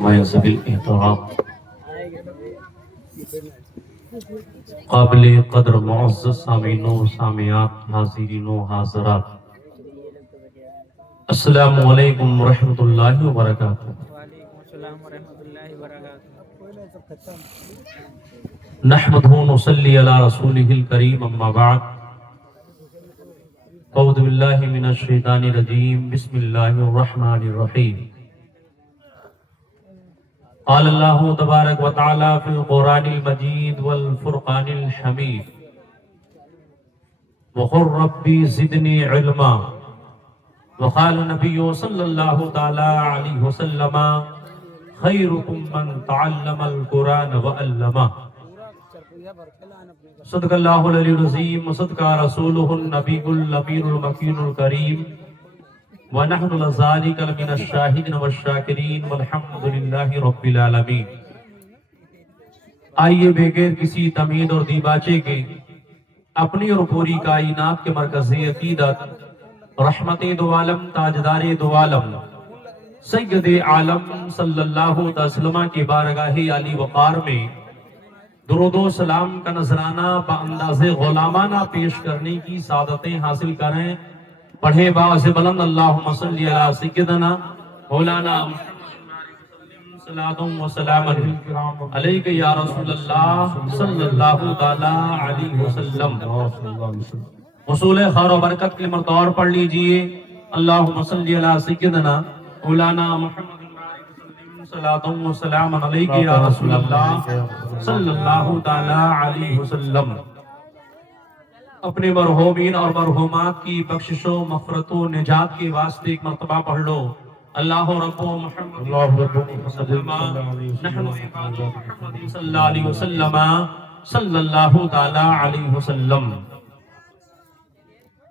وينسب الاحترام قابل قدر معزز سامعین و سامعات، حاضرین و حاضرات، السلام علیکم ورحمۃ اللہ وبرکاتہ۔ وعلیکم السلام ورحمۃ اللہ وبرکاتہ۔ نحمدہ ونصلی علی رسولہ الکریم، اما بعد، اعوذ باللہ من الشیطان الرجیم، بسم اللہ الرحمن الرحیم۔ قال اللہ تبارک و تعالی فی القرآن المجید والفرقان الحمید، وقل ربی زدنی علما، وقال نبی صلی اللہ تعالی علیہ وسلم خیرکم من تعلم القرآن وعلمہ۔ صدق اللہ العلی العظیم، وصدق رسولہ النبی الامین المکین الکریم، وَنَحْنُ لَذَلِكَ لَمِنَ الشَّاهِدِينَ وَالشَّاكِرِينَ وَالْحَمْدُ لِلَّهِ رَبِّ الْعَالَمِينَ۔ آئیے بغیر کسی تمہید اور دیباچے کے اپنی اور پوری کائنات کے مرکزی عقیدت رحمت دو عالم، تاجدار دو عالم، سید عالم صلی اللہ علیہ وسلم کی بارگاہ علی وقار میں درود و سلام کا نذرانہ بانداز غلامانہ پیش کرنے کی سعادتیں حاصل کریں۔ پڑھے باعث بلند اللہم صلی علی سیدنا مولانا صلاۃ و سلام علیک یا رسول اللہ صلی اللہ علیہ وسلم۔ حصول خیر و برکت کے مرطور پڑھ لیجئے، اللہم صلی علی سیدنا مولانا محمد صلاۃ و سلام علیک یا رسول اللہ صلی اللہ علیہ وسلم۔ اپنے مرحومین اور مرحومات کی بخشش و مغفرت و نجات کے واسطے ایک مرتبہ پڑھ لو، اللہ رب محمد صلی اللہ علیہ وسلم صلی اللہ تعالی علیہ وسلم۔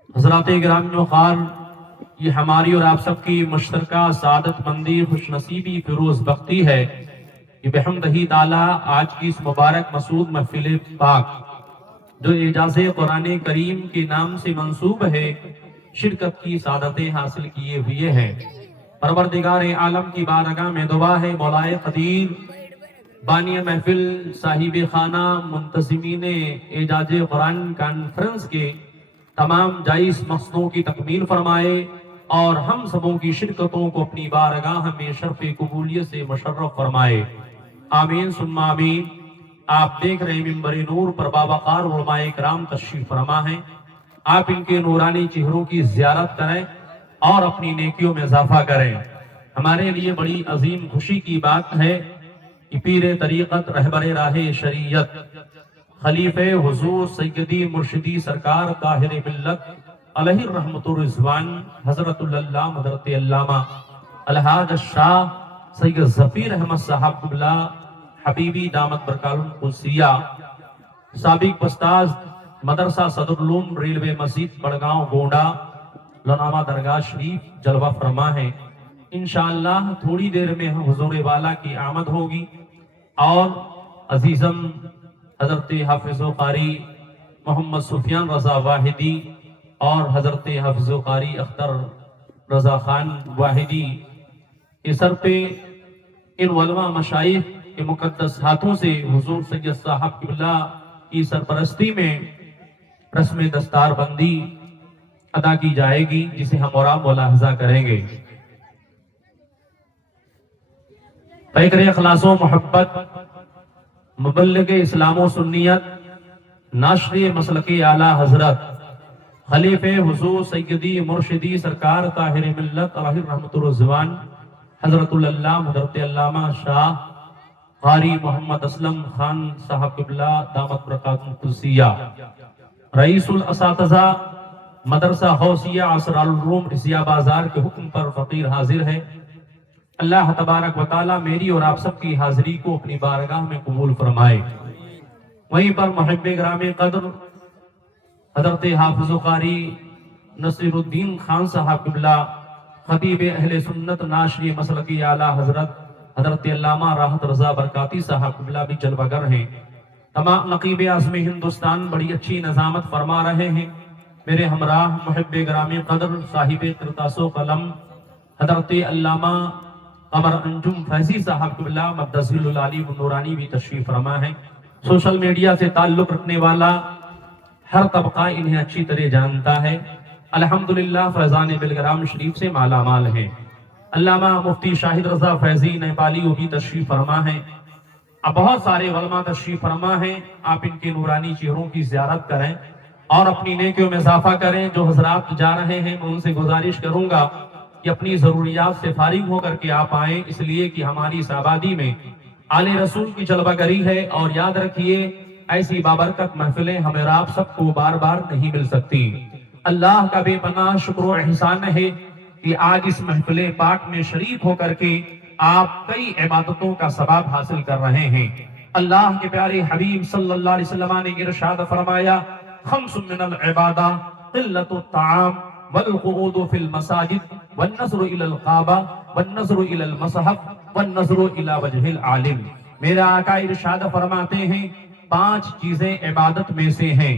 حضرات گرامی وقار، یہ ہماری اور آپ سب کی مشترکہ سعادت مندی، خوش نصیبی، فیروز بختی ہے کہ بحمدہ تعالی آج کی اس مبارک مسعود محفل پاک جو اعجاز قرآن کریم کے نام سے منسوب ہے، شرکت کی سعادتیں حاصل کیے ہوئے ہیں۔ پروردگار عالم کی بارگاہ میں دعا ہے، مولا قدیر بانی محفل، صاحب خانہ، منتظمین اعجاز قرآن کانفرنس کے تمام جائز مقصدوں کی تکمیل فرمائے اور ہم سبوں کی شرکتوں کو اپنی بارگاہ میں شرف قبولیت سے مشرف فرمائے، آمین ثم آمین۔ آپ دیکھ رہے ہیں منبر نور پر باوقار علماء کرام تشریف فرما ہیں، آپ ان کے نورانی چہروں کی زیارت کریں اور اپنی نیکیوں میں اضافہ کریں۔ ہمارے لیے بڑی عظیم خوشی کی بات ہے کہ پیر طریقت، رہبر راہ شریعت، خلیفہ حضور سیدی مرشدی سرکار طاہر ملت علیہ الرحمت الرضوان حضرت اللہ حضرت علامہ الحاج الشاہ سید ظفیر احمد صاحب قبلہ حبیبی دامت برکاتہ القدسیہ، سابق استاذ مدرسہ صدر العلوم ریلوے مسجد بڑگاؤں گونڈا لوناما درگاہ شریف جلوہ فرما ہے۔ انشاءاللہ تھوڑی دیر میں حضور والا کی آمد ہوگی اور عزیزم حضرت حافظ و قاری محمد سفیان رضا واحدی اور حضرت حافظ و قاری اختر رضا خان واحدی کے سر پہ ان علماء مشائخ کے مقدس ہاتھوں سے حضور سید صاحب قبلہ کی سرپرستی میں رسم دستار بندی ادا کی جائے گی، جسے ہم اور آپ ملاحظہ کریں گے۔ پیکر اخلاص و محبت، مبلغ اسلام و سنیت، ناشر مسلک اعلیٰ حضرت خلیفہ حضور سیدی مرشدی سرکار طاہر ملت علیہ الرحمت الرضوان حضرت اللہ حضرت علامہ شاہ قاری محمد اسلم خان صاحب قبلہ دامت برکاتہ القدسیہ، رئیس الاساتذہ مدرسہ غوثیہ اسرار العلوم رضیہ بازار کے حکم پر فقیر حاضر ہے۔ اللہ تبارک و تعالی میری اور آپ سب کی حاضری کو اپنی بارگاہ میں قبول فرمائے۔ وہیں پر محب گرام قدر حضرت حافظ و قاری نصیر الدین خان صاحب قبلہ خطیب اہل سنت ناشر مسلکی اعلیٰ حضرت حضرت علامہ راحت رضا برکاتی صاحب قبلہ بھی جلوہ گر ہیں۔ تمام نقیب اعظم ہندوستان بڑی اچھی نظامت فرما رہے ہیں۔ میرے ہمراہ محب گرامی قدر صاحب قرطاس و قلم حضرت علامہ قمر انجم فیضی صاحب قبلہ مدثر العلی نورانی بھی تشریف فرما ہے۔ سوشل میڈیا سے تعلق رکھنے والا ہر طبقہ انہیں اچھی طرح جانتا ہے۔ الحمدللہ فیضان بلگرام شریف سے مالا مال ہیں۔ علامہ مفتی شاہد رضا فیضی نیپالی وہ بھی تشریف فرما ہے۔ اب بہت سارے علماء تشریف فرما ہیں، آپ ان کے نورانی چہروں کی زیارت کریں اور اپنی نیکیوں میں اضافہ کریں۔ جو حضرات جا رہے ہیں میں ان سے گزارش کروں گا کہ اپنی ضروریات سے فارغ ہو کر کے آپ آئیں، اس لیے کہ ہماری اس آبادی میں آل رسول کی جلوہ گری ہے، اور یاد رکھیے ایسی بابرکت محفلیں ہمیں اور آپ سب کو بار بار نہیں مل سکتی۔ اللہ کا بے پناہ شکر و احسان ہے کہ آج اس محفل پاک میں شریک ہو کر کے آپ کئی عبادتوں کا ثواب حاصل کر رہے ہیں۔ اللہ کے پیارے حبیب صلی اللہ علیہ وسلم نے ارشاد فرمایا، خمس من العبادہ قلت الطعام والقعود فی المساجد والنظر الی القعبہ والنظر الی المصحف والنظر الی وجہ العالم۔ میرا آقا ارشاد فرماتے ہیں 5 چیزیں عبادت میں سے ہیں۔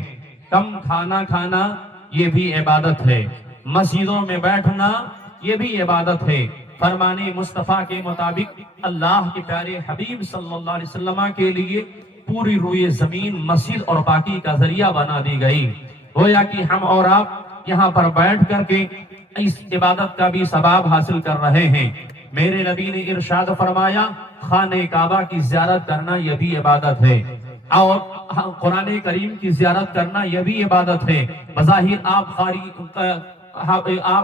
کم کھانا کھانا یہ بھی عبادت ہے، مسجدوں میں بیٹھنا یہ بھی عبادت ہے۔ فرمان مصطفیٰ کے مطابق اللہ کے پیارے حبیب صلی اللہ علیہ وسلم کے لیے پوری روئے زمین مسجد اور پاکی کا ذریعہ بنا دی گئی۔ گویا کہ ہم اور آپ یہاں پر بیٹھ کر کے اس عبادت کا بھی ثواب حاصل کر رہے ہیں۔ میرے نبی نے ارشاد فرمایا، خانہ کعبہ کی زیارت کرنا یہ بھی عبادت ہے، اور قرآن کریم کی زیارت کرنا یہ بھی عبادت ہے۔ بظاہر آپ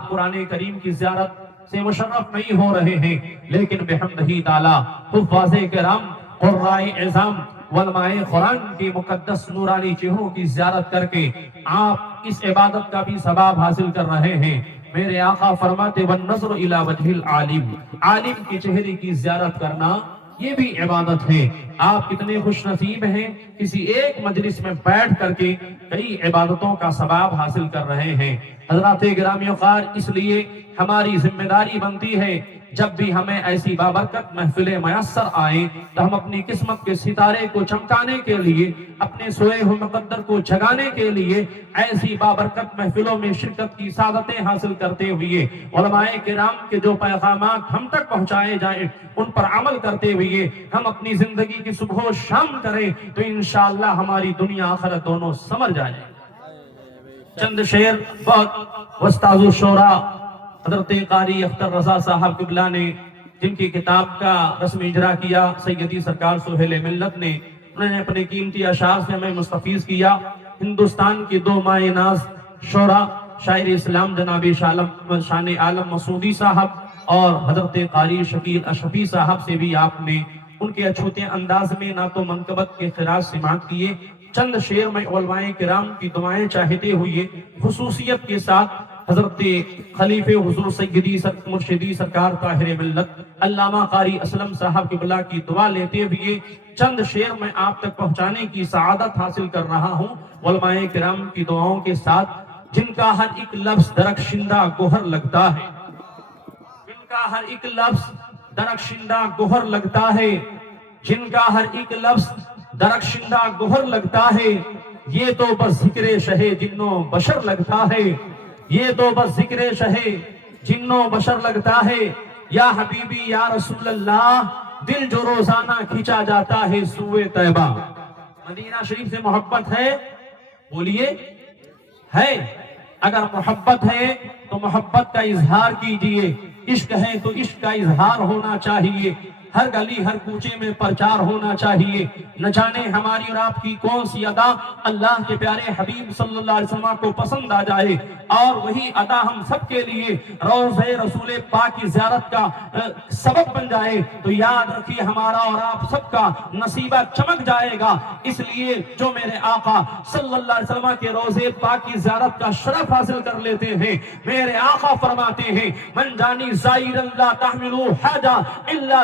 قرآن کریم کی زیارت سے مشرف نہیں ہو رہے ہیں، لیکن بحمدہ تعالی حفاظ کرام، قرائے اعظام، علماء قرآن کی مقدس نورانی چہروں کی زیارت کر کے آپ اس عبادت کا بھی ثواب حاصل کر رہے ہیں۔ میرے آقا فرماتے والنظر الی وجہ العالم، عالم کے چہرے کی زیارت کرنا یہ بھی عبادت ہے۔ آپ کتنے خوش نصیب ہیں، کسی ایک مجلس میں بیٹھ کر کے کئی عبادتوں کا ثواب حاصل کر رہے ہیں۔ حضرات گرامی وقار، اس لیے ہماری ذمہ داری بنتی ہے جب بھی ہمیں ایسی بابرکت محفلیں میسر آئیں تو ہم اپنی قسمت کے ستارے کو چمکانے کے لیے، اپنے سوئے ہوئے مقدر کو جگانے کے لیے ایسی بابرکت محفلوں میں شرکت کی سعادتیں حاصل کرتے ہوئے علماء کرام کے جو پیغامات ہم تک پہنچائے جائیں ان پر عمل کرتے ہوئے ہم اپنی زندگی کی صبح و شام کریں تو انشاءاللہ ہماری دنیا آخرت دونوں سمر جائیں۔ چند شعر بہت استاذ الشورا حضرت قاری اختر رضا صاحب قبلہ نے، جن کی کتاب کا رسم اجرا کیا سیدی سرکار سہیل ملت نے، انہوں نے اپنے قیمتی اشعار سے ہمیں مستفیض کیا۔ ہندوستان کی 2 مائع ناز شعرا، شاعر اسلام جناب شان عالم مسعودی صاحب اور حضرت قاری شکیل اشرفی صاحب سے بھی آپ نے ان کے اچھوتے انداز میں نعت و منقبت کے خراج سماعت کیے۔ چند شعر میں علماء کرام کی دعائیں چاہتے ہوئے خصوصیت کے ساتھ حضرت خلیفہ حضور سیدی مرشدی سرکار طاہر ملت علامہ قاری اسلم صاحب قبلہ کی دعا لیتے ہوئے چند شعر میں آپ تک پہنچانے کی سعادت حاصل کر رہا ہوں، علماء کرام کی دعاؤں کے ساتھ، جن کا ہر ایک لفظ درخشندہ گوہر لگتا ہے، جن کا ہر ایک لفظ درخشندہ گوہر لگتا ہے، جن کا ہر ایک لفظ درخشندہ گوہر لگتا ہے، یہ تو بس ذکر شہ جنوں بشر لگتا ہے، یہ تو بس ذکر شہ جنوں بشر لگتا ہے، یا حبیبی یا رسول اللہ دل جو روزانہ کھینچا جاتا ہے سوئے طیبہ۔ مدینہ شریف سے محبت ہے؟ بولیے ہے۔ اگر محبت ہے تو محبت کا اظہار کیجئے، عشق ہے تو عشق کا اظہار ہونا چاہیے، ہر گلی ہر کوچے میں پرچار ہونا چاہیے۔ نہ جانے ہماری اور آپ کی کون سی ادا اللہ کے پیارے حبیب صلی اللہ علیہ وسلم کو پسند آ جائے اور وہی ادا ہم سب کے لیے روضہ رسول پاک کی زیارت کا سبب بن جائے تو یاد رکھیے ہمارا اور آپ سب کا نصیبہ چمک جائے گا۔ اس لیے جو میرے آقا صلی اللہ علیہ وسلم کے روضے پاک کی زیارت کا شرف حاصل کر لیتے ہیں، میرے آقا فرماتے ہیں من جانی زائر اللہ تحملو حاجہ الا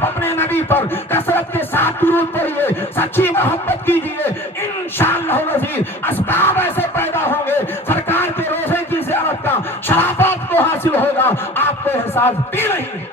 آپ اپنے نبی پر کثرت کے ساتھ درود پڑھیے، سچی محبت کیجیے، انشاءاللہ العزیز اسباب ایسے پیدا ہوں گے، سرکار کے روزے کی زیارت کا شرف آپ کو حاصل ہوگا، آپ کو احساس بھی نہیں،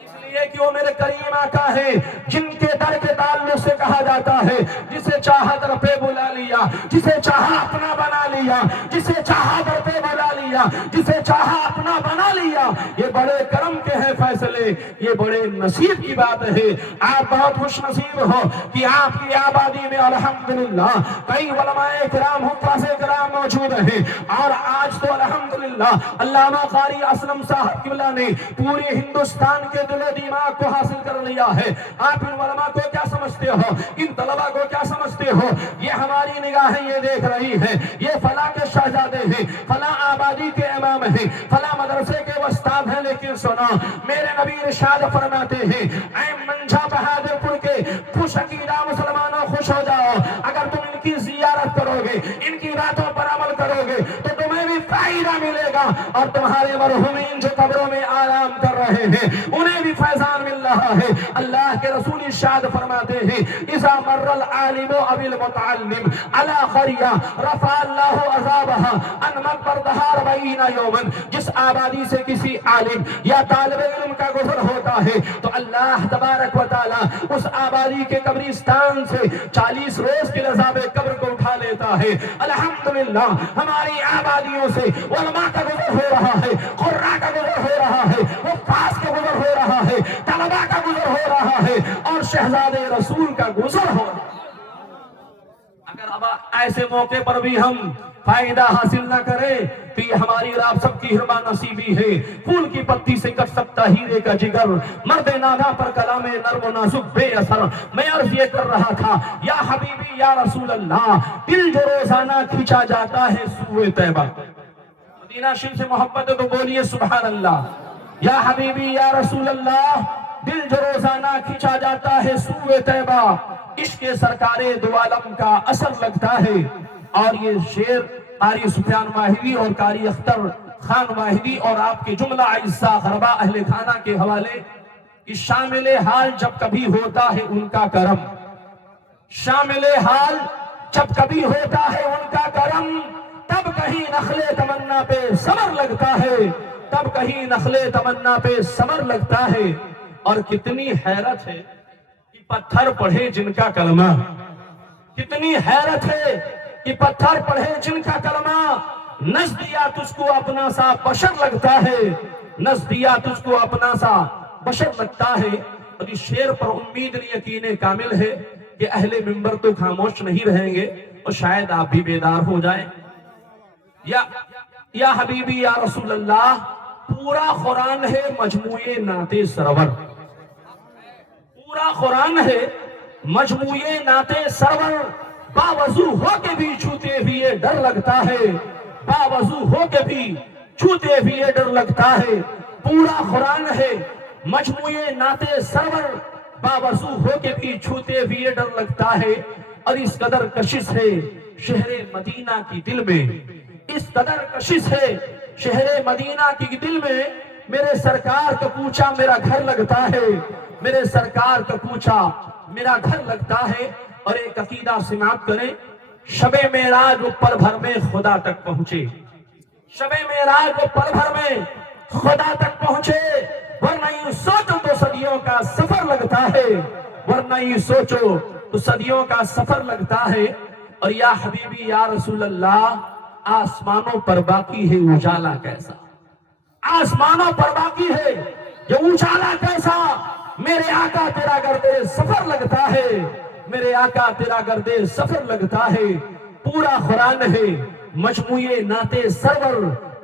اس لیے کہ وہ میرے کریم آقا ہے جن کے در کے تعلق سے کہا جاتا ہے جسے چاہا در پہ بلا لیا، جسے چاہا اپنا بنا لیا، جسے چاہا در پہ بلا لیا، جسے چاہا اپنا بنا لیا۔ یہ بڑے کرم کے ہیں فیصلے، یہ بڑے نصیب کی بات ہے۔ آپ بہت خوش نصیب ہو کہ آپ کی آبادی میں الحمدللہ کئی علماء کرام حفاظ کرام موجود ہیں، اور آج تو الحمدللہ علامہ قاری اسلم صاحب قبلہ نے پورے ہندوستان کے دل و دماغ کو حاصل کر لیا ہے۔ آپ ان علماء کو کیا سمجھتے ہو، ان طلباء کو کیا سمجھتے ہو؟ یہ ہماری نگاہیں یہ دیکھ رہی ہیں، یہ فلاں کے شہزادے ہیں، فلاں آبادی کے امام ہیں، فلاں مدرسے کے استاد ہیں، لیکن سنا میرے نبی ارشاد فرماتے ہیں اے منجا بہادر پور کے خوش عقیدہ مسلمانوں خوش ہو جاؤ، اگر تم ان کی زیارت کرو گے، ان کی باتوں پر عمل کرو گے تو تمہیں بھی فائدہ ملے گا، اور تمہارے مرحومین جو قبروں میں آرام کر رہے ہیں انہیں بھی فیضان مل رہا ہے۔ اللہ کے رسول ارشاد فرماتے ہیں اذا مر العالم او المتعلم علی قریہ رفع اللہ عذابها ان مقبرتها 40 یوما، جس آبادی سے کسی عالم یا طالب علم کا گزر ہوتا ہے تو اللہ تبارک و تعالی اس آبادی کے قبرستان سے 40 روز کے عذاب قبر کو اٹھا لیتا ہے۔ الحمدللہ ہماری آبادیوں سے علماء کا گزر ہو رہا ہے، قراء کا گزر ہو رہا ہے، حفاظ کا گزر ہو رہا ہے، طلباء کا گزر ہو رہا ہے، اور شہزادے رسول کا گزر ہو رہا ہے۔ اگر اب ایسے موقع پر بھی ہم فائدہ حاصل نہ کریں تو یہ ہماری اور آپ سب کی ہرما نصیبی ہے۔ پھول کی پتی سے کٹ سکتا ہیرے کا جگر، مرد نادا پر کلام نرم و نازک بے اثر۔ میں عرض یہ کر رہا تھا یا حبیبی یا رسول اللہ، دل جو روزانہ کھینچا جاتا ہے سوئے طیبہ، مدینہ شریف سے محبت ہے تو بولیے سبحان اللہ۔ یا حبیبی یا رسول اللہ، دل جو روزانہ کھینچا جاتا ہے سوئے طیبہ، عشق سرکار دو عالم کا اثر لگتا ہے۔ اور یہ شعر قاری سفیان واحدی اور قاری اختر خان واحدی اور آپ کے جملہ اعزاء غربا اہل خانہ کے حوالے کہ شامل حال جب کبھی ہوتا ہے ان کا کرم، شامل حال جب کبھی ہوتا ہے ان کا کرم، تب کہیں نخل تمنا پہ ثمر لگتا ہے، تب کہیں نخل تمنا پہ ثمر لگتا ہے۔ اور کتنی حیرت ہے کہ پتھر پڑھے جن کا کلمہ، کتنی حیرت ہے کہ پتھر پڑھے جن کا کلمہ، نزدیا تجھ کو اپنا سا بشر لگتا ہے، نزدیا تجھ کو اپنا سا بشر لگتا ہے۔ اور اس شعر پر امید یقین کامل ہے کہ اہل منبر تو خاموش نہیں رہیں گے اور شاید آپ بھی بیدار ہو جائیں۔ یا حبیبی یا رسول اللہ، پورا قرآن ہے مجموعے نعت سرور، پورا قرآن ہے مجموعے نعت سرور، باوضو ہو کے بھی چھوتے ہوئے ڈر لگتا ہے، باوضو ہو کے بھی چھوتے ہوئے ڈر لگتا ہے۔ پورا قرآن ہے مجموعے نعت سرور، باوضو ہو کے بھی چھوتے ہوئے ڈر لگتا ہے۔ اور اس قدر کشش ہے شہر مدینہ کی دل میں، اس قدر کشش ہے شہر مدینہ کی دل میں، میرے سرکار کا کوچہ میرا گھر لگتا ہے، میرے سرکار کا کوچہ میرا گھر لگتا ہے۔ اور ایک عقیدہ سماعت کریں، شب معراج وہ پل بھر میں خدا تک پہنچے، شب معراج وہ پل بھر میں خدا تک پہنچے، ورنہ یہ سوچو تو صدیوں کا سفر لگتا ہے، ورنہ یہ سوچو تو صدیوں کا سفر لگتا ہے۔ اور یا حبیبی یا رسول اللہ، آسمانوں پر باقی ہے اجالا کیسا، آسمانوں پر باقی ہے یہ اجالا کیسا، میرے آقا تیرا گردے سفر لگتا ہے، میرے آقا تیرا گردے سفر لگتا ہے۔ پورا قرآن ہے مجموعے نعت سرور،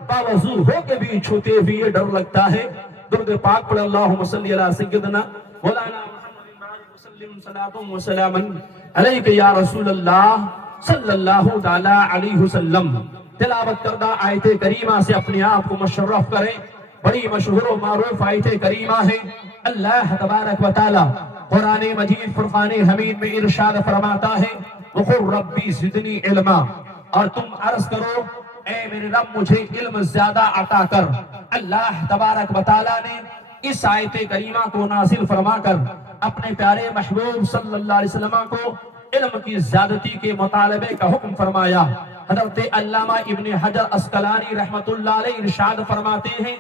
باوضو ہو کے بھی چھوتے ہوئے ڈر لگتا ہے۔ درود پاک پڑھ اللہم صلی علی سیدنا مولانا محمد وسلم صلاۃ و سلام علیک یا رسول اللہ صلی اللہ تعالی علیہ وسلم۔ تلاوت کردہ آیت کریمہ سے اپنے آپ کو مشرف کریں، بڑی مشہور و معروف آیت کریمہ ہے۔ اللہ تبارک و تعالی قرآن مجید فرقان حمید میں ارشاد فرماتا ہے وَقُلْ رَبِّ زِدْنِي عِلْمًا، اور تم عرض کرو اے میرے رب مجھے علم زیادہ عطا کر۔ اللہ تبارک و تعالی نے اس آیت کریمہ کو نازل فرما کر اپنے پیارے محبوب صلی اللہ علیہ وسلم کو علم کی زیادتی کے مطالبے کا حکم فرمایا۔ حضرت علامہ ابن حجر عسقلانی رحمت اللہ علیہ ارشاد فرماتے ہیں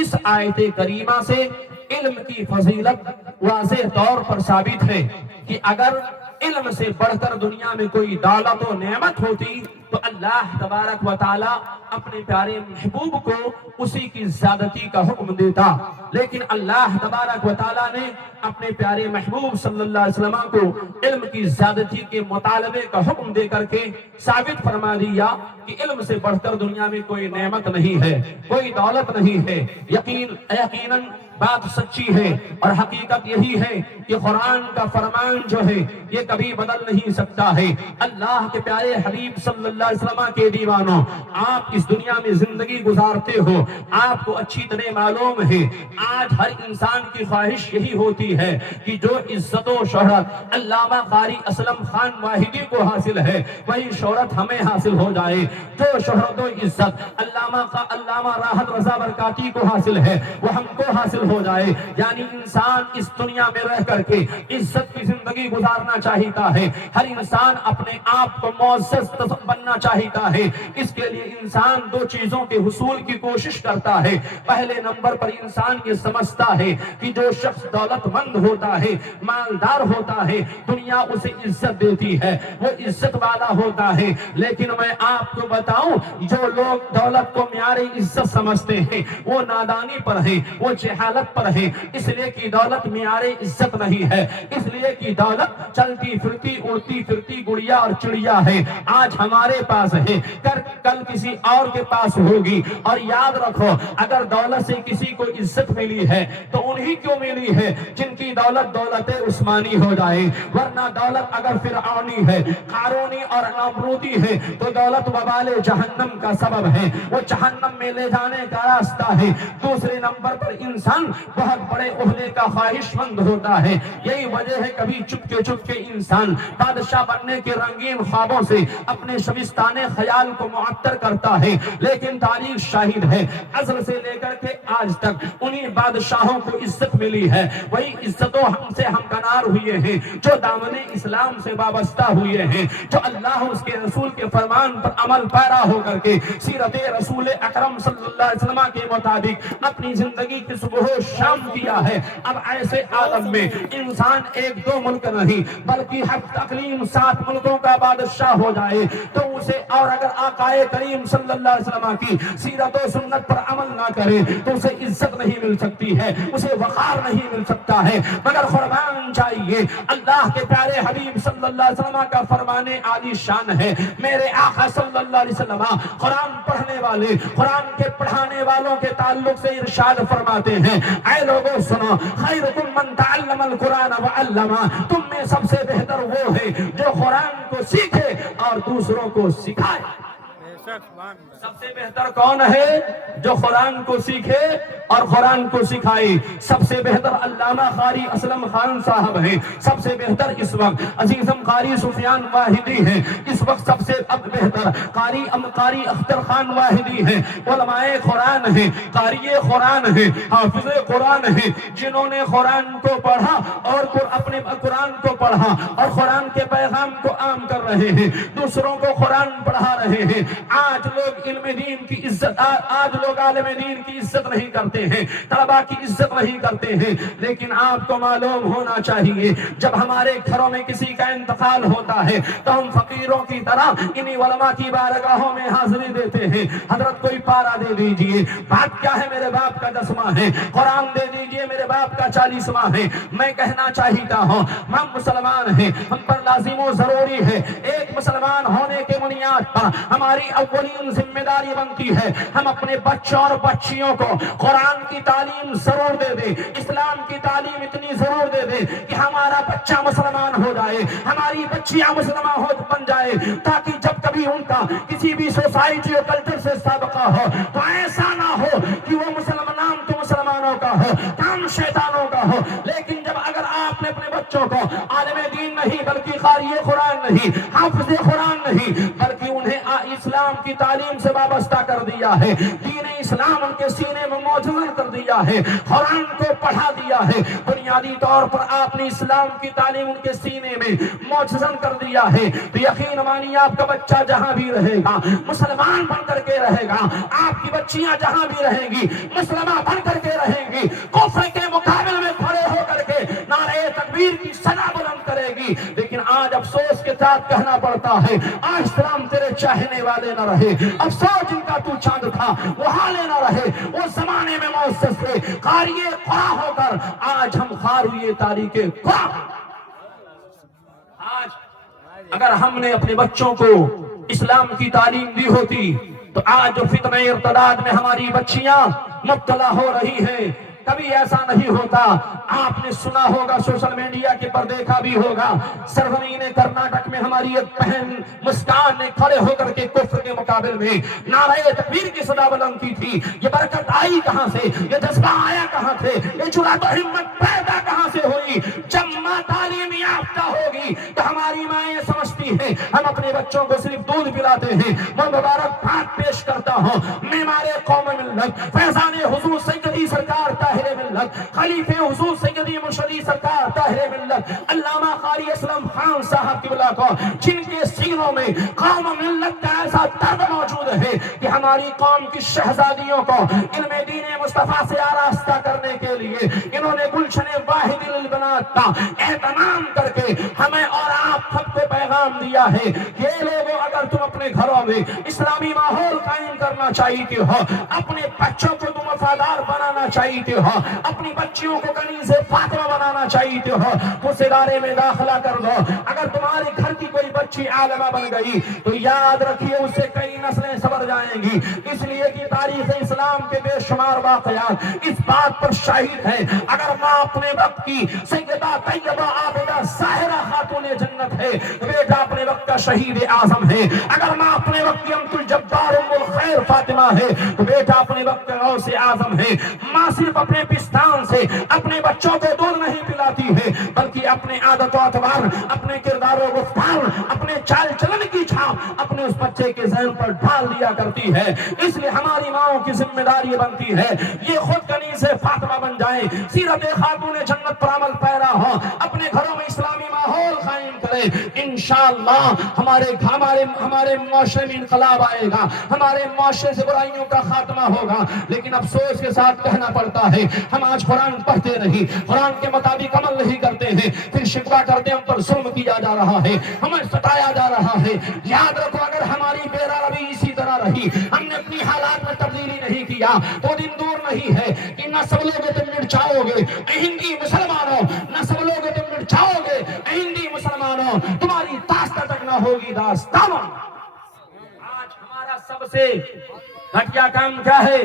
اس آیت کریمہ سے علم کی فضیلت واضح طور پر ثابت ہے کہ اگر علم سے بڑھ کر دنیا میں کوئی دولت و نعمت ہوتی تو اللہ تبارک و تعالی اپنے پیارے محبوب کو اسی کی زیادتی کا حکم دیتا، لیکن اللہ تبارک و تعالی نے اپنے پیارے محبوب صلی اللہ علیہ وسلم کو علم کی زیادتی کے مطالبے کا حکم دے کر کے ثابت فرما دیا کہ علم سے بڑھ کر دنیا میں کوئی نعمت نہیں ہے، کوئی دولت نہیں ہے۔ یقیناً بات سچی ہے اور حقیقت یہی ہے کہ قرآن کا فرمان جو ہے یہ کبھی بدل نہیں سکتا ہے۔ اللہ کے پیارے حبیب صلی اللہ علیہ وسلم کے دیوانوں، آپ اس دنیا میں زندگی گزارتے ہو، آپ کو اچھی طرح معلوم ہے آج ہر انسان کی خواہش یہی ہوتی ہے کہ جو عزت و شہرت علامہ قاری اسلم خان واحدی کو حاصل ہے وہی شہرت ہمیں حاصل ہو جائے، جو شہرت و عزت علامہ راحت رضا برکاتی کو حاصل ہے وہ ہم کو حاصل ہو جائے۔ یعنی انسان اس دنیا میں رہ کر کے عزت کی زندگی گزارنا چاہتا ہے، ہر انسان اپنے آپ کو معزز بننا چاہتا ہے۔ اس کے لیے انسان دو چیزوں کے حصول کی کوشش کرتا ہے۔ پہلے نمبر پر انسان یہ سمجھتا ہے کہ جو شخص دولت مند ہوتا ہے، مالدار ہوتا ہے، دنیا اسے عزت دیتی ہے، وہ عزت والا ہوتا ہے۔ لیکن میں آپ کو بتاؤں جو لوگ دولت کو معیار عزت سمجھتے ہیں وہ نادانی پر ہیں، وہ جہالت پر ہے، اس لیے کہ دولت معیار عزت نہیں ہے، اس لیے کہ دولت چلتی پھرتی اڑتی پھرتی گڑیا اور چڑیا ہے۔ آج ہمارے پاس ہے، کل کسی اور کے پاس ہوگی، اور یاد رکھو اگر دولت سے کسی کو عزت ملی ہے تو انہی کیوں ملی ہے جن کی دولت عثمانی ہو جائے، ورنہ دولت اگر فرعونی ہے، قارونی اور نمرودی ہے تو دولت وبال جہنم کا سبب ہے، وہ جہنم میں لے جانے کا راستہ ہے۔ دوسرے نمبر پر انسان بہت بڑے عہدے کا خواہش مند ہوتا ہے، یہی وجہ ہے کبھی چپ کے انسان بادشاہ بننے کے رنگین خوابوں سے اپنے شبستان خیال کو معطر کرتا ہے، لیکن تاریخ شاہد ہے ازل سے لے کر کے آج تک انہی بادشاہوں کو عزت ملی ہے، وہی عزتوں ہم سے ہمکنار ہوئے ہیں جو دامن اسلام سے وابستہ ہوئے ہیں، جو اللہ اس کے رسول کے فرمان پر عمل پیرا ہو کر کے سیرت رسول اکرم صلی اللہ علیہ وسلم کے مطابق اپنی زندگی کی صبح و شام کیا ہے۔ اب ایسے عالم میں انسان ایک دو ملک نہیں بلکہ ہفت اقلیم 7 ملکوں کا بادشاہ ہو جائے تو اسے، اور اگر آقا کریم صلی اللہ علیہ وسلم کی سیرت و سنت پر عمل نہ کرے تو اسے عزت نہیں مل سکتی ہے، اسے وقار نہیں مل سکتا ہے۔ مگر قربان چاہیے اللہ کے پیارے حبیب صلی اللہ علیہ وسلم کا فرمان عالی شان ہے، میرے آقا صلی اللہ علیہ وسلم قرآن پڑھنے والے، قرآن کے پڑھانے والوں کے تعلق سے ارشاد فرماتے ہیں، اے لوگوں سنو، خیرکم من تعلم القرآن وعلمہ، تم میں سب سے بہتر وہ ہے جو قرآن کو سیکھے اور دوسروں کو سکھائے۔ سب سے بہتر کون ہے جو قرآن کو سیکھے اور قرآن کو سکھائے؟ سب سے بہتر علامہ قاری اسلم خان صاحب ہیں، سب سے بہتر اس وقت عزیزم قاری سفیان واحدی ہیں، اس وقت سب سے بہتر قاری اختر خان واحدی ہیں، علماء قرآن ہیں، قاری قرآن ہیں، حافظ قرآن ہیں، جنہوں نے قرآن کو پڑھا اور اپنے قرآن کو پڑھا اور قرآن کے پیغام کو عام کر رہے ہیں، دوسروں کو قرآن پڑھا رہے ہیں۔ آج لوگ علم دین کی عزت، آج لوگ عالم دین کی عزت نہیں کرتے ہیں، طلباء کی عزت نہیں کرتے ہیں، لیکن آپ کو معلوم ہونا چاہیے جب ہمارے گھروں میں کسی کا انتقال ہوتا ہے تو ہم فقیروں کی طرح انہی علماء کی بارگاہوں میں حاضری دیتے ہیں، حضرت کوئی پارا دے دیجئے، بات کیا ہے میرے باپ کا 10واں ہے، قرآن دے دیجئے میرے باپ کا 40واں ہے۔ میں کہنا چاہتا ہوں ہم مسلمان ہیں، ہم پر لازم و ضروری ہے، ایک مسلمان ہونے کے بنیاد پر ہماری اولین ذمہ داری بنتی ہے ہم اپنے بچوں اور بچیوں کو قرآن کی تعلیم ضرور دے دیں، اسلام کی تعلیم اتنی ضرور دے دیں کہ ہمارا بچہ مسلمان ہو جائے، ہماری بچیاں مسلمان بن جائے، تاکہ جب کبھی ان کا کسی بھی سوسائٹی اور کلچر سے سابقہ ہو تو ایسا نہ ہو کہ وہ نام تو مسلمانوں کا ہو، کام شیطانوں کا ہو۔ لیکن جب اگر آپ نے اپنے بچوں کو عالم دین نہیں نہیں بلکہ قاری قرآن نہیں، حافظ قرآن نہیں، بلکہ انہیں اسلام کی تعلیم سے وابستہ کر دیا ہے، دین اسلام ان کے سینے میں موجود کر دیا ہے، قرآن کو پڑھا دیا ہے، بنیادی طور پر آپ نے اسلام کی تعلیم ان کے سینے میں موجزن کر دیا ہے، تو یقین مانیے آپ کا بچہ جہاں بھی رہے گا مسلمان بن کر کے رہے گا، آپ کی بچیاں جہاں بھی رہیں گی مسلمہ بن کر کے رہیں گی، کفر کے مقابل میں کھڑے ہو کر کے نعرہ تکبیر کی صدا بلند کرے گی۔ لیکن آج افسوس کے ساتھ کہنا پڑتا ہے آج اسلام تیرے چاہنے والے نہ رہے، افسوس جن کا تو چاند تھا وہ حالے نہ رہے، اس زمانے میں مؤسس تھے قاری قرآن ہو کر آج ہم خاروی تاریخ قرآن۔ آج اگر ہم نے اپنے بچوں کو اسلام کی تعلیم دی ہوتی تو آج جو فتنہ ارتداد میں ہماری بچیاں مبتلا ہو رہی ہیں کبھی ایسا نہیں ہوتا۔ آپ نے سنا ہوگا سوشل میڈیا کے پر دیکھا بھی ہوگا، سرزمین کرناٹک میں ہماری ایک بہن مسکان نے کھڑے ہو کر کے کفر کے مقابل میں نعرہ تکبیر کی صدا بلند کی تھی۔ یہ برکت آئی کہاں سے، یہ جذبہ آیا کہاں سے، یہ جرأت و ہمت پیدا کہاں سے ہوئی؟ جب ماں تعلیم یافتہ ہوگی تو ہماری مائیں سمجھتی ہیں ہم اپنے بچوں کو صرف دودھ پلاتے ہیں۔ میں مبارکباد پیش کرتا ہوں معمار قوم ملت فیضان حضور سیدی سرکار طاہر ملت، خلیفہ حضور سیدی مرشدی سرکار طاہر ملت علامہ قاری اسلم خان صاحب قبلہ کو، جن کے سینوں میں قوم ملت کا ایسا درد موجود ہے کہ ہماری قوم کی شہزادیوں کو علم دین مصطفیٰ سے آراستہ کرنے کے لیے انہوں نے گلشن واحد للبنات کا اہتمام کر کے ہمیں اور آپ سب کو پیغام دیا ہے کہ اے لوگوں اگر تم اپنے گھروں میں اسلامی ماحول قائم کرنا چاہیے ہو، اپنے بچوں کو تم وفادار بنانا چاہیے ہو، اپنی بچیوں کو کنیز فاطمہ بنانا چاہیے ہو تو اس ادارے میں داخلہ کر دو۔ اگر تمہارے گھر کی کوئی بچی عالمہ بن گئی تو یاد رکھیے اس سے کئی نسلیں سنور جائیں گی، اس لیے کہ تاریخ اسلام کے بے شمار واقعات اس بات پر شاہد ہیں۔ اگر ماں اپنے وقت کی سیدہ طیبہ عابدہ ظاہرہ خاتون جنت ہے، بیٹا اپنے وقت کا شہید اعظم ہے۔ اگر ماں اپنے وقت کی امت الجبار ام الخیر فاطمہ ہے تو بیٹا اپنے وقت کا غوث اعظم ہے۔ ماں صرف اپنے پستان سے اپنے بچوں کو دودھ نہیں پلاتی ہے بلکہ اپنے عادت و اعتبار، اپنے کردار و گفتار، اپنے چال چلن کی چھاپ اپنے اس بچے کے ذہن پر ڈال دیا کرتی ہے۔ اس لیے ہماری ماؤں کی ذمہ داری بنتی ہے یہ خود کنیز فاطمہ بن جائے، سیرت خاتون جنت پر عمل پیرا ہو، اپنے گھروں میں اسلامی ماحول قائم کرے۔ انشاءاللہ ہمارے معاشرے میں انقلاب آئے گا، ہمارے معاشرے سے برائیوں کا خاتمہ ہوگا۔ لیکن افسوس کے ساتھ کہنا پڑتا ہے ہم آج قرآن پڑھتے نہیں، قرآن کے مطابق عمل نہیں کرتے ہیں، پھر شکوہ کرتے ہم پر ظلم کیا جا رہا ہے، ہمیں ستایا جا رہا ہے۔ یاد رکھو اگر ہماری پیرا روی اسی طرح رہی، ہم نے اپنی حالات میں تبدیلی نہیں کیا تو دن دور نہیں ہے کہ نہ سب لوگ تم مٹ جاؤ گے ہندی مسلمانوں، نہ سب لوگ تم مٹ جاؤ گے ہندی مسلمانوں، تمہاری داستان تک نہ ہوگی داستانوں۔ آج ہمارا سب سے گھٹیا کام کیا ہے؟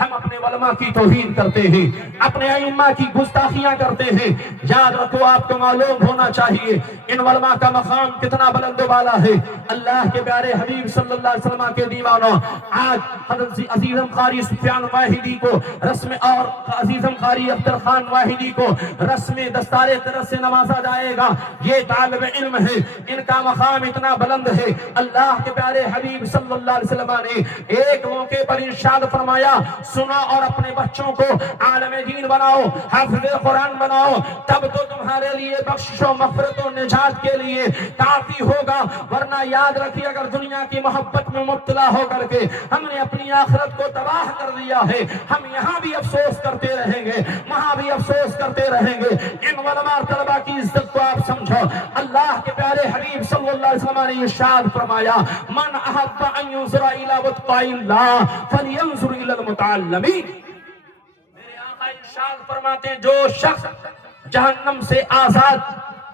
ہم اپنے علماء کی توہین کرتے ہیں، اپنے ائمہ کی گستاخیاں کرتے ہیں۔ یاد رکھو آپ کو معلوم ہونا چاہیے ان علماء کا مقام کتنا بلند و بالا ہے۔ اللہ کے پیارے حبیب صلی اللہ علیہ وسلم کے دیوانوں، آج حضرت عزیزم قاری سفیان واحدی کو رسم اور عزیزم قاری اختر خان واحدی کو رسم دستار طرف سے نوازا جائے گا۔ یہ طالب علم ہے، ان کا مقام اتنا بلند ہے۔ اللہ کے پیارے حبیب صلی اللہ علیہ وسلم نے ایک موقع پر ارشاد فرمایا سنا اور اپنے بچوں کو عالم دین بناؤ، حافظ قرآن بناؤ، تب تو تمہارے لیے بخشش و مغفرت و نجات کے لیے کافی ہوگا، ورنہ یاد رکھیے اگر دنیا کی محبت میں مبتلا ہو کر کے ہم نے اپنی آخرت کو تباہ کر دیا ہے، ہم یہاں بھی افسوس کرتے رہیں گے، وہاں بھی افسوس کرتے رہیں گے۔ ان علماء طلبہ کی عزت کو آپ سمجھو۔ اللہ کے پیارے حبیب صلی اللہ علیہ وسلم نے ارشاد فرمایا من احب ان ينظر الى وتقاء الله فلينظر الى المتعلمين۔ میرے آقا ارشاد فرماتے ہیں جو شخص جہنم سے آزاد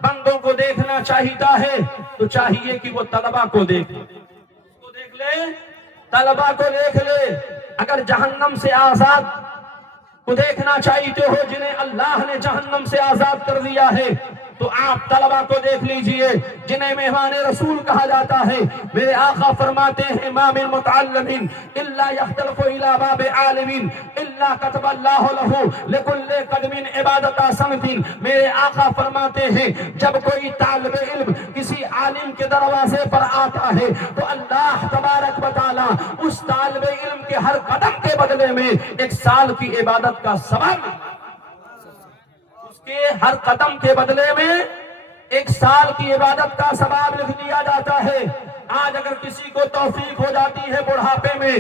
بندوں کو دیکھنا چاہتا ہے تو چاہیے کہ وہ طلبہ کو دیکھ لے، طلبہ کو دیکھ لے۔ اگر جہنم سے آزاد کو دیکھنا چاہتے ہو جنہیں اللہ نے جہنم سے آزاد کر دیا ہے تو آپ طلبہ کو دیکھ لیجئے جنہیں مہمان رسول کہا جاتا ہے. میرے آقا فرماتے ہیں ما من متعلم الا يختلف الى باب عالم الا كتب الله له لكل قدم عبادت سنت. میرے آقا فرماتے ہیں جب کوئی طالب علم کسی عالم کے دروازے پر آتا ہے تو اللہ تبارک و تعالی اس طالب علم کے ہر قدم کے بدلے میں 1 سال کی عبادت کا ثواب، اس کے ہر قدم کے بدلے میں 1 سال کی عبادت کا ثواب لکھ دیا جاتا ہے. آج اگر کسی کو توفیق ہو جاتی ہے بڑھاپے میں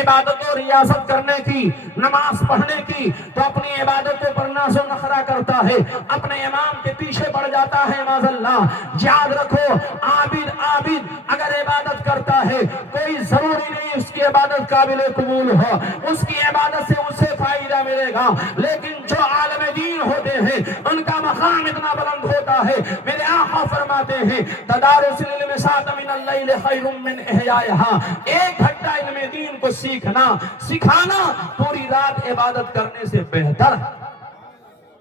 عبادت و ریاضت کرنے کی، نماز پڑھنے کی، تو اپنی عبادتوں پر ناز و نخرہ کرتا ہے، اپنے امام کے پیچھے پڑ جاتا ہے. معاذ اللہ. یاد رکھو عابد اگر عبادت کرتا ہے کوئی ضروری نہیں اس کی عبادت قابل قبول ہو، اس کی عبادت سے اسے فائدہ ملے گا، لیکن جو عالم دین ہوتے ہیں ان کا مقام اتنا بلند ہوتا ہے. میرے آقا فرماتے ہیں تدارس العلم ساعۃ من اللیل خیر من احیائها. 1 گھنٹہ علم دین کو سکھانا پوری رات عبادت کرنے سے بہتر ہے.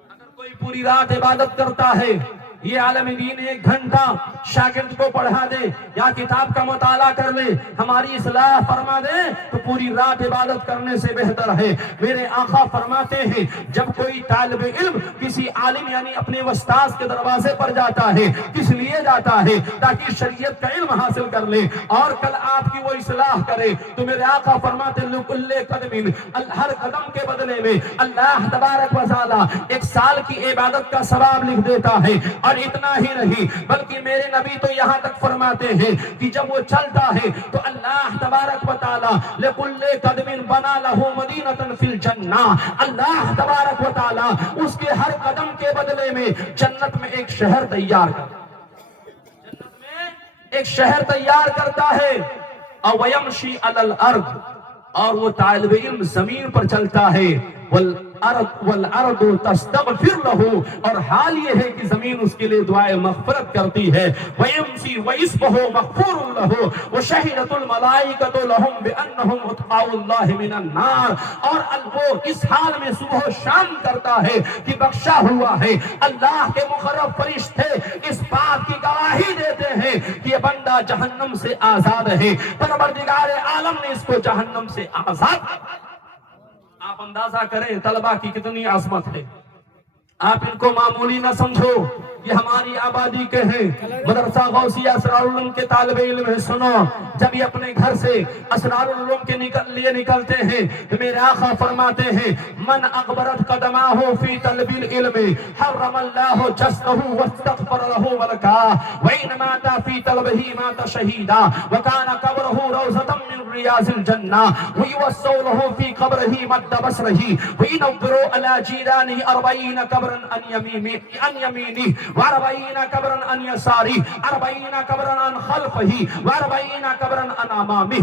اگر کوئی پوری رات عبادت کرتا ہے، یہ عالم دین 1 گھنٹہ شاگرد کو پڑھا دے یا کتاب کا مطالعہ کر لے، ہماری اصلاح فرما دے، تو پوری رات عبادت کرنے سے بہتر ہے. میرے آقا فرماتے ہیں جب کوئی طالب علم کسی عالم یعنی اپنے استاد کے دروازے پر جاتا ہے، کس لیے جاتا ہے؟ تاکہ شریعت کا علم حاصل کر لے اور کل آپ کی وہ اصلاح کرے. تو میرے آقا فرماتے لکل قدم، ہر قدم کے بدلے میں اللہ تبارک و تعالی 1 سال کی عبادت کا ثواب لکھ دیتا ہے. اور اتنا ہی نہیں بلکہ میرے نبی تو یہاں تک فرماتے ہیں کہ جب وہ چلتا ہے تو اللہ تبارک و تعالی لکل قدم بنا لہ مدینۃ فی الجنہ. اللہ تبارک و تعالی اس کے ہر قدم کے بدلے میں جنت میں ایک شہر تیار کرتا ہے. اور ویمشی علی الارض، اور وہ طالب علم زمین پر چلتا ہے. والارض تستغفر له، اور حال یہ ہے کہ زمین اس کے لیے دعائے مغفرت کرتی ہے. ویمشی واسمہ مغفور له وشہدت الملائکۃ لهم بانہم اتقاء اللہ من النار. اور وہ اس حال میں صبح و شام کرتا ہے کہ بخشا ہوا ہے. اللہ کے مقرب فرشتے اس بات کی گواہی دیتے ہیں کہ یہ بندہ جہنم سے آزاد ہے. پروردگار عالم نے اس کو جہنم سے آزاد. آپ اندازہ کریں طلبہ کی کتنی عظمت ہے. آپ ان کو معمولی نہ سمجھو، یہ ہماری آبادی کے ہیں. مدرسہ غوثیہ اسرار العلوم کے طالب علم ہیں. سنو، جب یہ اپنے گھر سے اسرار العلوم کے لیے نکلتے ہیں تو میرے آقا فرماتے ہیں من اقبرت قدماہ فی طلب العلم حرم اللہ جسدہ واستغفر لہ ملکہ وإن مات فی طلبہ مات شہیدا وکان قبرہ روضۃ من ریاض الجنہ ویوسع لہ فی قبرہ مد بصرہ وینور علی جیرانہ 40 قبرا عن یمینہ واربعین قبرا عن یساری 40 قبرا عن خلفہ 40 قبرا عن امامہ.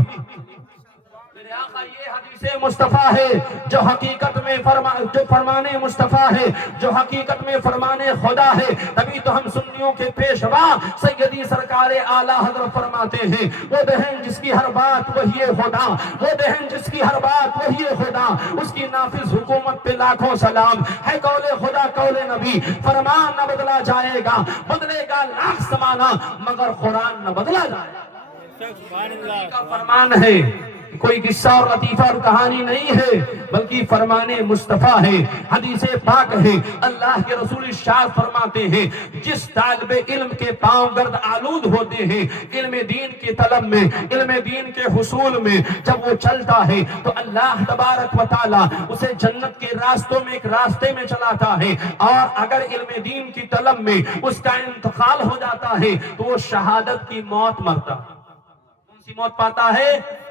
میرے آقا یہ حدیث مصطفیٰ ہے جو حقیقت میں فرمان مصطفیٰ ہے، جو حقیقت میں فرمان خدا ہے. تبھی تو ہم سنیوں کے پیشوا سیدی سرکار اعلیٰ حضرت فرماتے ہیں وہ بہن جس کی ہر بات وہی خدا، وہ بہن جس کی ہر بات وہی خدا، اس کی نافذ حکومت پہ لاکھوں سلام. ہے قول خدا قول نبی، فرمان نہ بدلا جائے گا، بدلے گا لاکھ زمانہ مگر قرآن نہ بدلا جائے گا. کا فرمان ہے، کوئی قصہ اور لطیفہ اور کہانی نہیں ہے بلکہ فرمان مصطفیٰ ہے، حدیث پاک ہے. اللہ کے رسول ارشاد فرماتے ہیں جس طالب علم کے پاؤں گرد آلود ہوتے ہیں علم دین کی طلب میں، علم دین کے حصول میں، جب وہ چلتا ہے تو اللہ تبارک و تعالی اسے جنت کے راستوں میں ایک راستے میں چلاتا ہے. اور اگر علم دین کی طلب میں اس کا انتقال ہو جاتا ہے تو وہ شہادت کی موت مرتا ہے. موت پاتا ہے،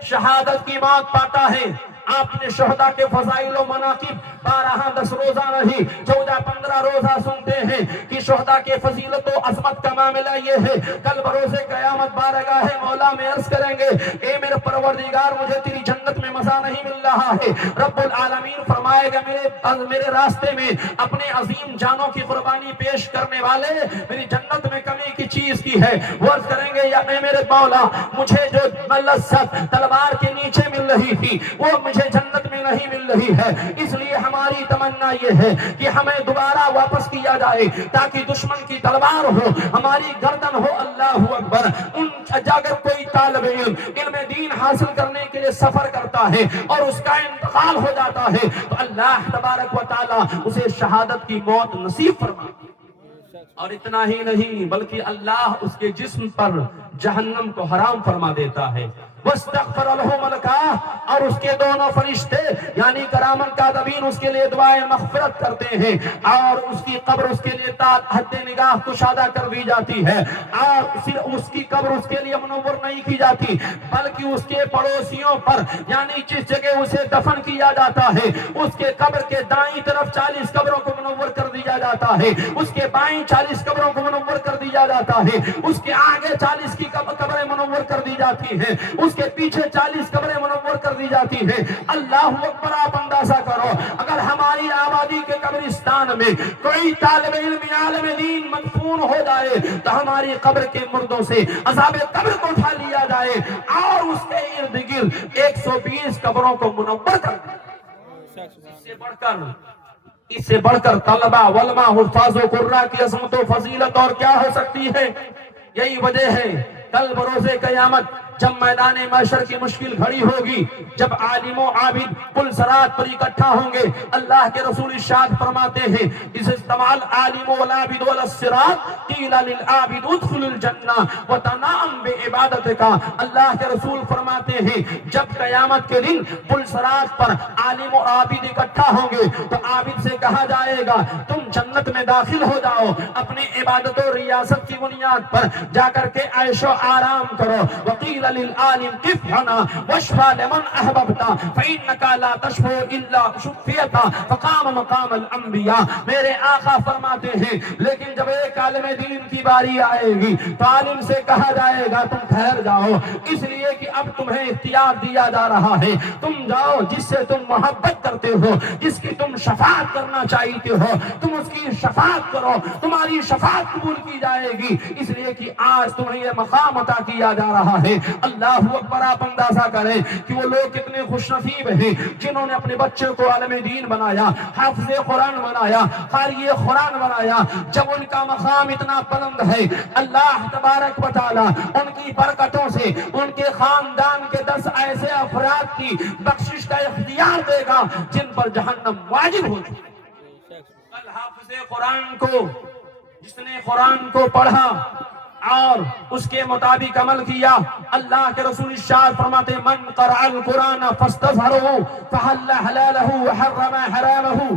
شہادت کی موت پاتا ہے. آپ نے شہداء کے فضائل و مناقب 12 10 روزہ نہیں 14 15 روزہ سنتے ہیں کہ شہداء کے فضیلت و عظمت کا معاملہ یہ ہے. کل بروز قیامت بارگاہ مولا میں عرض کریں گے اے میرے پروردگار مجھے تیری جنت میں مزہ نہیں مل رہا ہے. رب العالمین فرمائے گا میرے راستے میں اپنے عظیم جانوں کی قربانی پیش کرنے والے میری جنت میں کمی کی چیز کی ہے. وہ عرض کریں گے یا اے میرے مولا مجھے جو لذت تلوار کے نیچے مل رہی تھی وہ مجھے جنت میں نہیں مل رہی ہے، اس لیے ہماری تمنا یہ ہے کہ ہمیں دوبارہ واپس کیا جائے تاکہ دشمن کی تلوار ہو، ہماری گردن ہو۔ اللہ اکبر۔ اگر کوئی طالب علم علم دین حاصل کرنے کے لیے سفر کرتا ہے اور اس کا انتقال ہو جاتا ہے تو اللہ تبارک و تعالی اسے شہادت کی موت نصیب فرماتا ہے، اور اتنا ہی نہیں بلکہ اللہ اس کے جسم پر جہنم کو حرام فرما دیتا ہے۔ وَاسْتَغْفَرَ لَهُ مَلَكَاهُ، اور اس کے دونوں فرشتے یعنی کرام الکاتبین اس کے لیے دعائیں مغفرت کرتے ہیں، اور اس کی قبر اس کے لیے حد نگاہ کشادہ کر دی جاتی ہے، اور صرف اس کی قبر اس کے لیے منور نہیں کی جاتی بلکہ اس کے پڑوسیوں پر یعنی جس جگہ اسے دفن کیا جاتا ہے اس کے قبر کے دائیں طرف 40 قبروں کو منور کر دیا جاتا ہے، اس کے بائیں 40 قبروں کو منور کر دیا جاتا ہے، اس کے آگے 40 کی قبریں منور کر دی جاتی ہیں، اس کے پیچھے 40 قبریں منور کر دی جاتی ہیں۔ اللہ اکبر۔ آپ اندازہ کرو اگر ہماری آبادی کے قبرستان میں کوئی طالب علم عالم دین مدفون ہو جائے تو ہماری قبر کے مردوں سے عذاب قبر کو اٹھا لیا جائے اور اس کے ارد گرد 120 قبروں کو منور کر دیا۔ اس سے بڑھ کر طلبہ، علماء، حفاظ و قراء کی عظمت و فضیلت اور کیا ہو سکتی ہے؟ یہی وجہ ہے کل بروز قیامت جب میدان محشر کی مشکل گھڑی ہوگی، جب عالم و عابد پل صراط پر اکٹھا ہوں گے، اللہ کے رسول ارشاد فرماتے ہیں اس استعمال عالم والعابد والصراط قیل للعابد ادخل الجنہ وتنعم بعبادتک۔ اللہ کے رسول فرماتے ہیں جب قیامت کے دن پل صراط پر عالم و عابد اکٹھا ہوں گے تو عابد سے کہا جائے گا تم جنت میں داخل ہو جاؤ، اپنی عبادت و ریاست کی بنیاد پر جا کر کے عیش و آرام کرو۔ وقیل للعالم قف هنا واشفع لمن احببت فانك لا تشفع الا شفيت فقام مقام الانبیاء۔ میرے آقا فرماتے ہیں لیکن جب ایک عالم دین کی باری آئے گی تو عالم سے کہا جائے گا تم ٹھہر جاؤ، اس لیے کہ اب تمہیں اختیار دیا جا رہا ہے، تم جاؤ جس سے تم محبت کرتے ہو، جس کی تم شفاعت کرنا چاہتے ہو، تم اس کی شفاعت کرو، تمہاری شفاعت قبول کی جائے گی، اس لیے کہ آج تمہیں یہ مقام عطا کیا جا رہا ہے۔ اللہ اکبر۔ آپ اندازہ کریں کہ وہ لوگ کتنے خوش نصیب ہیں جنہوں نے اپنے بچے کو عالم دین بنایا، حافظ قرآن بنایا، قاری قرآن بنایا۔ جب ان کا مقام اتنا بلند ہے اللہ تبارک و تعالی ان کی برکتوں سے ان کے خاندان کے 10 ایسے افراد کی بخشش کا اختیار دے گا جن پر جہنم واجب ہو چکی۔ کل حافظ قرآن کو جس نے قرآن کو پڑھا اور اس کے مطابق عمل کیا، اللہ کے رسول ارشاد فرماتے من قرأ القرآن فاستظہرہ فحل حلالہ وحرم حرامہ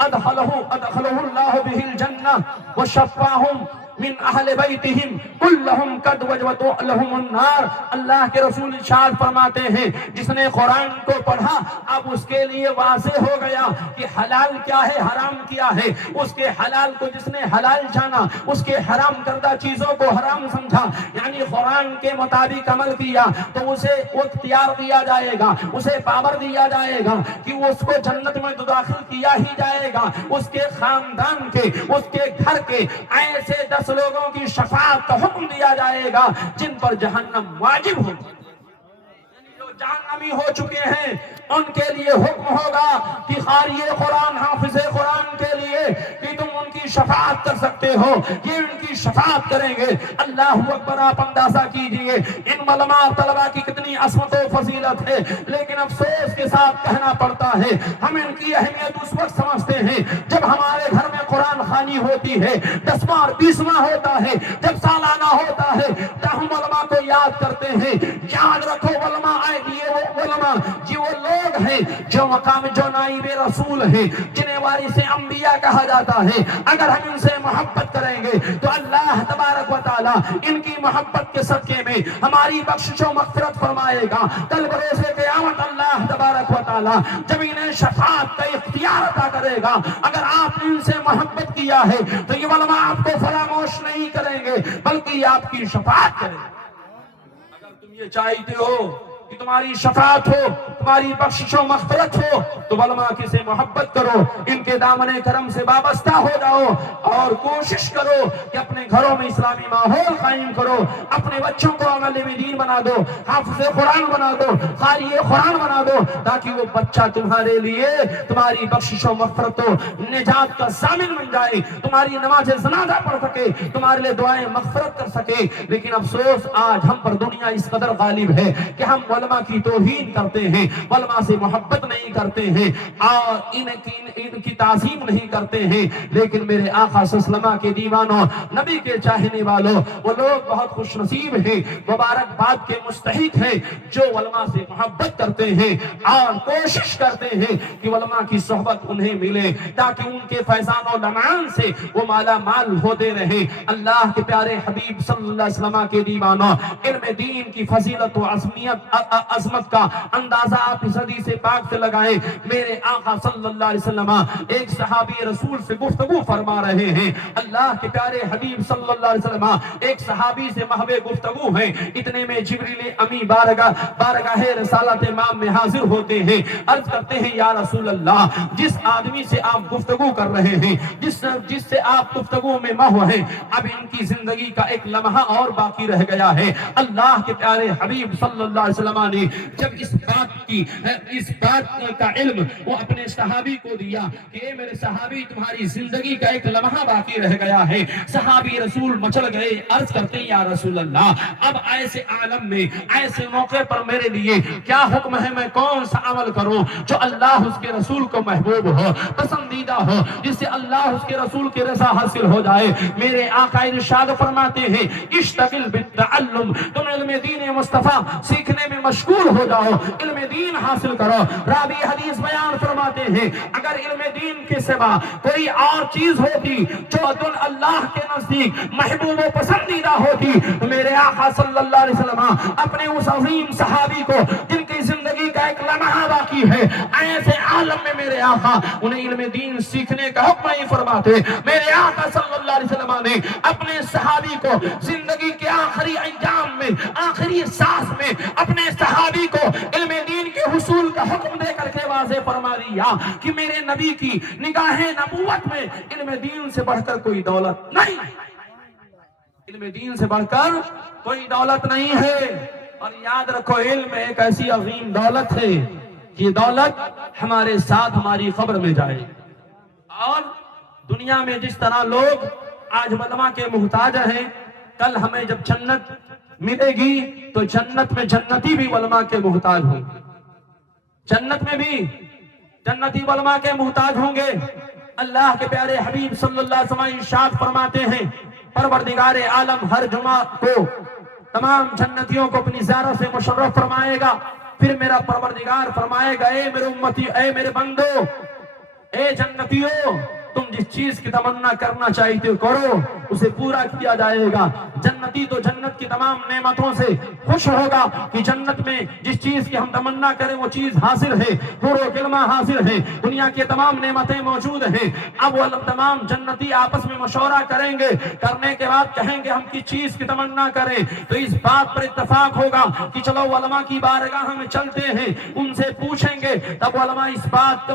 ادخلہ اللہ بہ الجنہ وشفاہم من اہل بیتہم کلہم قد وجبت لہم النار۔ اللہ کے رسول ارشاد فرماتے ہیں جس نے قرآن کو پڑھا اب اس کے لیے واضح ہو گیا کہ حلال کیا ہے، حرام کیا ہے۔ اس کے حلال کو جس نے حلال جانا، اس کے حرام کردہ چیزوں کو حرام سمجھا، یعنی قرآن کے مطابق عمل کیا تو اسے وہ اختیار دیا جائے گا، اسے پاور دیا جائے گا کہ وہ اس کو جنت میں داخل کیا ہی جائے گا۔ اس کے خاندان کے، اس کے گھر کے ایسے 10 لوگوں کی شفاعت کا حکم دیا جائے گا جن پر جہنم واجب ہوگی، جو جہنمی ہو چکے ہیں ان کے لیے حکم ہوگا کہ قاری قرآن، حافظ قرآن کے لیے کہ تم ان کی شفاعت کر سکتے ہو، یہ ان کی شفاعت کریں گے۔ اللہ اکبر۔ آپ اندازہ کیجئے ان علماء طلبہ کی کتنی عظمت و فضیلت ہے، لیکن افسوس کے ساتھ کہنا پڑتا ہے ہم ان کی اہمیت اس وقت سمجھتے ہیں جب ہمارے گھر میں قرآن خوانی ہوتی ہے، 10واں اور 20واں ہوتا ہے، جب سالانہ ہوتا ہے تو ہم علماء کو یاد کرتے ہیں۔ یاد رکھو علماء یہ وہ علماء جو وہ لوگ ہیں جو مقام جو نائب رسول ہیں، جنہیں وارث انبیاء کہا جاتا ہے، اگر ہم ان سے محبت کریں گے تو اللہ تبارک و تعالی ان کی محبت کے صدقے میں ہماری بخشش و مغفرت فرمائے گا۔ کل بروز قیامت اللہ تبارک و تعالی جب انہیں شفاعت کا اختیار عطا کرے گا، اگر آپ نے ان سے محبت کیا ہے تو یہ علماء آپ کو فراموش نہیں کریں گے بلکہ آپ کی شفاعت کریں گے۔ اگر تم یہ چاہتے ہو کہ تمہاری شفاعت ہو، تمہاری بخشش و مغفرت ہو، تو علماء کی سے محبت کرو، ان کے دامن کرم سے وابستہ ہو جاؤ اور کوشش کرو کہ اپنے گھروں میں اسلامی ماحول قائم کرو، اپنے بچوں کو عالم دین بنا دو، حافظ قرآن بنا دو، قاری قرآن بنا دو، تاکہ وہ بچہ تمہارے لیے تمہاری بخشش و مغفرت و نجات کا ضامن بن جائے، تمہاری نماز جنازہ پڑھ سکے، تمہارے لیے دعائیں مغفرت کر سکے۔ لیکن افسوس آج ہم پر دنیا اس قدر غالب ہے کہ ہم علماء کی توہین کرتے ہیں، علماء سے محبت نہیں کرتے ہیں اور ان کی تعظیم نہیں کرتے ہیں۔ لیکن میرے آقا صلی اللہ علیہ وسلم کے دیوانوں، نبی کے چاہنے والوں، وہ لوگ بہت خوش نصیب ہیں، مبارکباد کے مستحق ہیں جو علماء سے محبت کرتے ہیں اور کوشش کرتے ہیں کہ علماء کی صحبت انہیں ملے تاکہ ان کے فیضان و لمعان سے وہ مالا مال ہوتے رہیں۔ اللہ کے پیارے حبیب صلی اللہ علیہ وسلم کے دیوانوں، علم دین کی فضیلت و عظمت کا اندازہ آپ اس حدیث پاک سے لگائیں۔ میرے آقا صلی اللہ علیہ وسلم ایک صحابی رسول سے گفتگو فرما رہے ہیں، اللہ کے پیارے حبیب صلی اللہ علیہ وسلم ایک صحابی سے محو گفتگو ہے، اتنے میں جبریل امی بارگاہ رسالت امام میں حاضر ہوتے ہیں، عرض کرتے ہیں یا رسول اللہ، جس آدمی سے آپ گفتگو کر رہے ہیں، جس سے آپ گفتگو میں محو ہیں، اب ان کی زندگی کا ایک لمحہ اور باقی رہ گیا ہے۔ اللہ کے پیارے حبیب صلی اللہ علیہ وسلم نے جب اس بات کا علم وہ اپنے صحابی کو دیا کہ اے میرے صحابی، تمہاری زندگی کا ایک لمحہ باقی رہ گیا ہے، صحابی رسول مچل گئے، عرض کرتے ہیں یا رسول اللہ، اب ایسے عالم میں، ایسے موقع پر میرے لیے کیا حکم ہے، میں کون سا عمل کروں جو اللہ اس کے رسول کو محبوب ہو، پسندیدہ ہو، جس سے اللہ اس کے رسول کی رضا حاصل ہو جائے۔ میرے آقا ارشاد فرماتے ہیں اشتغل بالتعلم، تم علم دین مصطفیٰ سیکھنے میں مشغول ہو جاؤ، علم دین حاصل کرو۔ راوی حدیث بیان فرماتے ہیں اگر علم دین کے سوا کوئی اور چیز ہوتی جو اللہ کے نزدیک محبوب و پسندیدہ ہوتی تو میرے آقا صلی اللہ علیہ وسلم اپنے اس عظیم صحابی کو جن کی زندگی کا ایک لمحہ باقی ہے، ایسے عالم میں میرے آقا انہیں علم دین سیکھنے کا حکم ہی فرماتے۔ میرے آقا صلی اللہ علیہ وسلم نے اپنے صحابی کو زندگی کے آخری ایام میں، آخری سانس میں اپنے صحابی کو علم دین کے حصول کا حکم دے کر کے واضح فرما دیا کہ میرے نبی کی نگاہ نبوت میں علم دین سے بڑھ کر کوئی دولت نہیں، علم دین سے بڑھ کر کوئی دولت نہیں ہے۔ اور یاد رکھو، علم ایک ایسی عظیم دولت ہے کہ یہ دولت ہمارے ساتھ ہماری قبر میں جائے۔ اور دنیا میں جس طرح لوگ آج علماء کے محتاج ہیں، کل ہمیں جب جنت ملے گی تو جنت میں جنتی بھی علماء کے محتاج ہوں گے، جنت میں بھی جنتی علماء کے محتاج ہوں گے۔ اللہ کے پیارے حبیب صلی اللہ علیہ وسلم ارشاد فرماتے ہیں پروردگار عالم ہر جمعہ کو تمام جنتیوں کو اپنی زیارت سے مشرف فرمائے گا، پھر میرا پروردگار فرمائے گا اے میرے امتی، اے میرے بندو، اے جنتیوں، تم جس چیز کی تمنا کرنا چاہتے ہو کرو، اسے پورا کیا جائے گا۔ جنتی تو جنت کی تمام نعمتوں سے خوش ہوگا کہ جنت میں جس چیز کی ہم تمنا کریں وہ چیز حاصل ہے، حور و کلمہ حاصل ہے، دنیا کی تمام نعمتیں موجود ہیں۔ اب وہ تمام جنتی آپس میں مشورہ کریں گے، کرنے کے بعد کہیں گے ہم کس چیز کی تمنا کریں، تو اس بات پر اتفاق ہوگا کہ چلو علماء کی بارگاہ میں چلتے ہیں، ان سے پوچھیں گے، تب علماء اس بات کو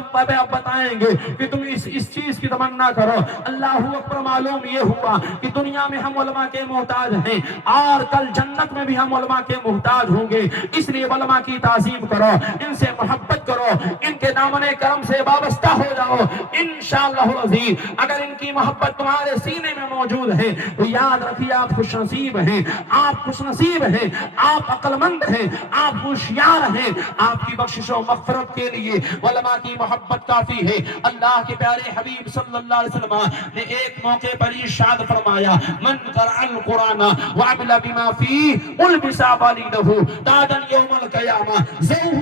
بتائیں گے کہ تم اس چیز کی تمنا کرو۔ اللہ اکبر، معلوم یہ ہوا کہ دنیا میں ہم علماء کے محتاج ہیں اور کل جنت میں بھی ہم علماء کے محتاج ہوں گے۔ اس لیے علماء کی تعظیم کرو، ان سے محبت کرو، ان کے دامن کرم سے وابستہ ہو جاؤ۔ انشاءاللہ العزیز اگر ان کی محبت تمہارے سینے میں موجود ہے تو یاد رکھیے آپ خوش نصیب ہیں، آپ خوش نصیب ہیں، آپ عقل مند ہیں، آپ ہوشیار ہیں۔ آپ کی بخشش و مغفرت کے لیے علماء کی محبت کافی ہے۔ اللہ کے پیارے حبیب صلی اللہ علیہ وسلم نے ایک موقع پر ارشاد فرمایا من قرأ القرآن وعمل بما فيه البس والده تاجا یوم القیامہ زوہ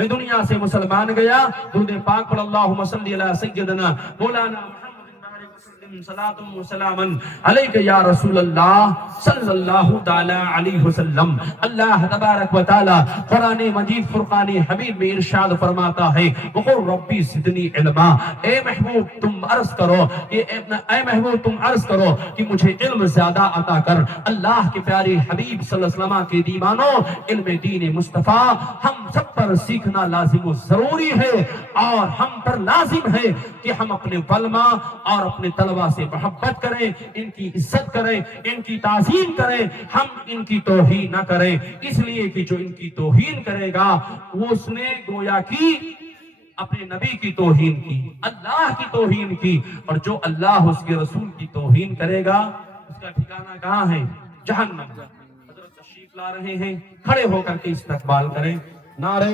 میں دنیا سے مسلمان گیا، درود پاک پڑھ اللہم صلی علی سیدنا مولانا صلاۃ و سلام علیک یا رسول اللہ صلی اللہ تعالی علیہ وسلم۔ اللہ تبارک و تعالی قرآن مجید فرقان حمید میں ارشاد فرماتا ہے وقل ربی زدنی علما، اے محبوب تم عرض کرو کہ مجھے علم زیادہ عطا کر۔ اللہ کے پیارے حبیب صلی اللہ علیہ وسلم کے دیوانوں، علم دین مصطفیٰ ہم سب پر سیکھنا لازم و ضروری ہے، اور ہم پر لازم ہے کہ ہم اپنے علماء اور اپنے طلباء سے محبت کریں، ان کی عزت کریں، ان کی تعظیم کریں، ہم ان کی توہین نہ کریں، اس لیے کہ جو ان کی توہین کرے گا وہ اس نے گویا کی اپنے نبی کی توہین کی، اللہ کی توہین کی، اور جو اللہ اس کے رسول کی توہین کرے گا اس کا ٹھکانہ کہاں ہے؟ جہنم۔ حضرت تشریف لا رہے ہیں، کھڑے ہو کر کے استقبال کریں۔ نعرہ